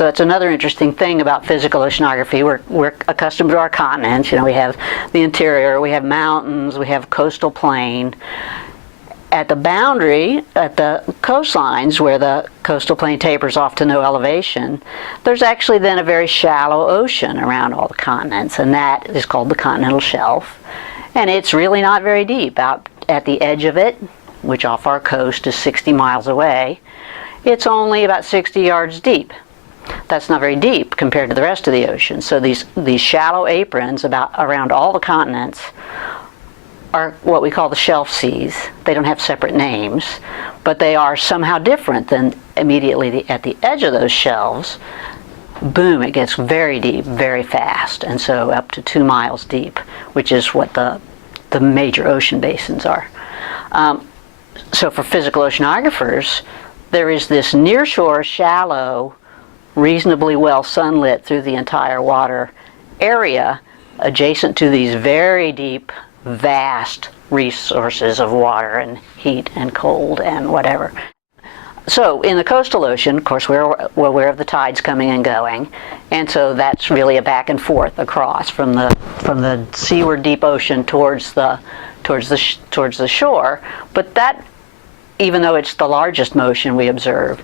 So that's another interesting thing about physical oceanography. We're accustomed to our continents. You know, we have the interior, we have mountains, we have coastal plain. At the boundary, at the coastlines where the coastal plain tapers off to no elevation, there's actually then a very shallow ocean around all the continents, and that is called the continental shelf. And it's really not very deep. Out at the edge of it, which off our coast is 60 miles away, it's only about 60 yards deep. That's not very deep compared to the rest of the ocean. So these shallow aprons around all the continents are what we call the shelf seas. They don't have separate names, but they are somehow different than immediately at the edge of those shelves. Boom, it gets very deep, very fast, and so up to 2 miles deep, which is what the major ocean basins are. So for physical oceanographers, there is this nearshore, shallow, reasonably well sunlit through the entire water area adjacent to these very deep, vast resources of water and heat and cold and whatever. So in the coastal ocean, of course, we're aware of the tides coming and going, and so that's really a back and forth across from the seaward deep ocean towards the shore. But that, even though it's the largest motion we observe,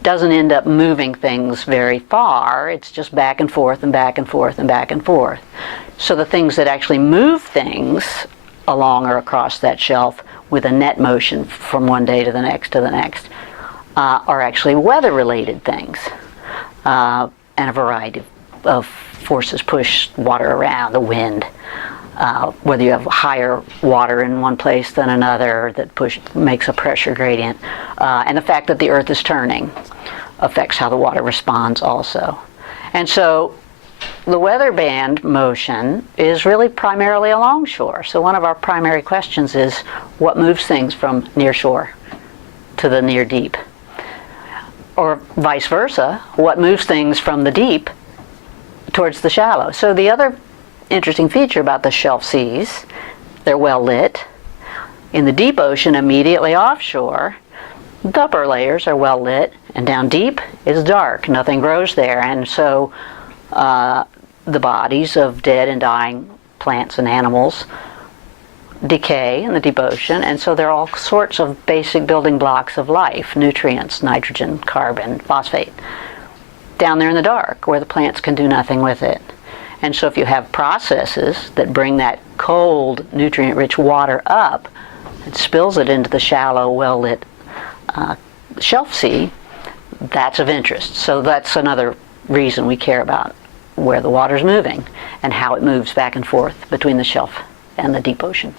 doesn't end up moving things very far. It's just back and forth and back and forth and back and forth. So the things that actually move things along or across that shelf with a net motion from one day to the next are actually weather-related things, and a variety of forces push water around, the wind, whether you have higher water in one place than another that makes a pressure gradient, and the fact that the Earth is turning affects how the water responds also. And so the weather band motion is really primarily along shore. So one of our primary questions is what moves things from near shore to the near deep? Or vice versa, what moves things from the deep towards the shallow? So the other interesting feature about the shelf seas, they're well lit. In the deep ocean immediately offshore, the upper layers are well lit, and down deep is dark. Nothing grows there, and so the bodies of dead and dying plants and animals decay in the deep ocean, and so there are all sorts of basic building blocks of life, nutrients, nitrogen, carbon, phosphate, down there in the dark where the plants can do nothing with it. And so if you have processes that bring that cold, nutrient-rich water up and spills it into the shallow, well-lit shelf sea, that's of interest. So that's another reason we care about where the water's moving and how it moves back and forth between the shelf and the deep ocean.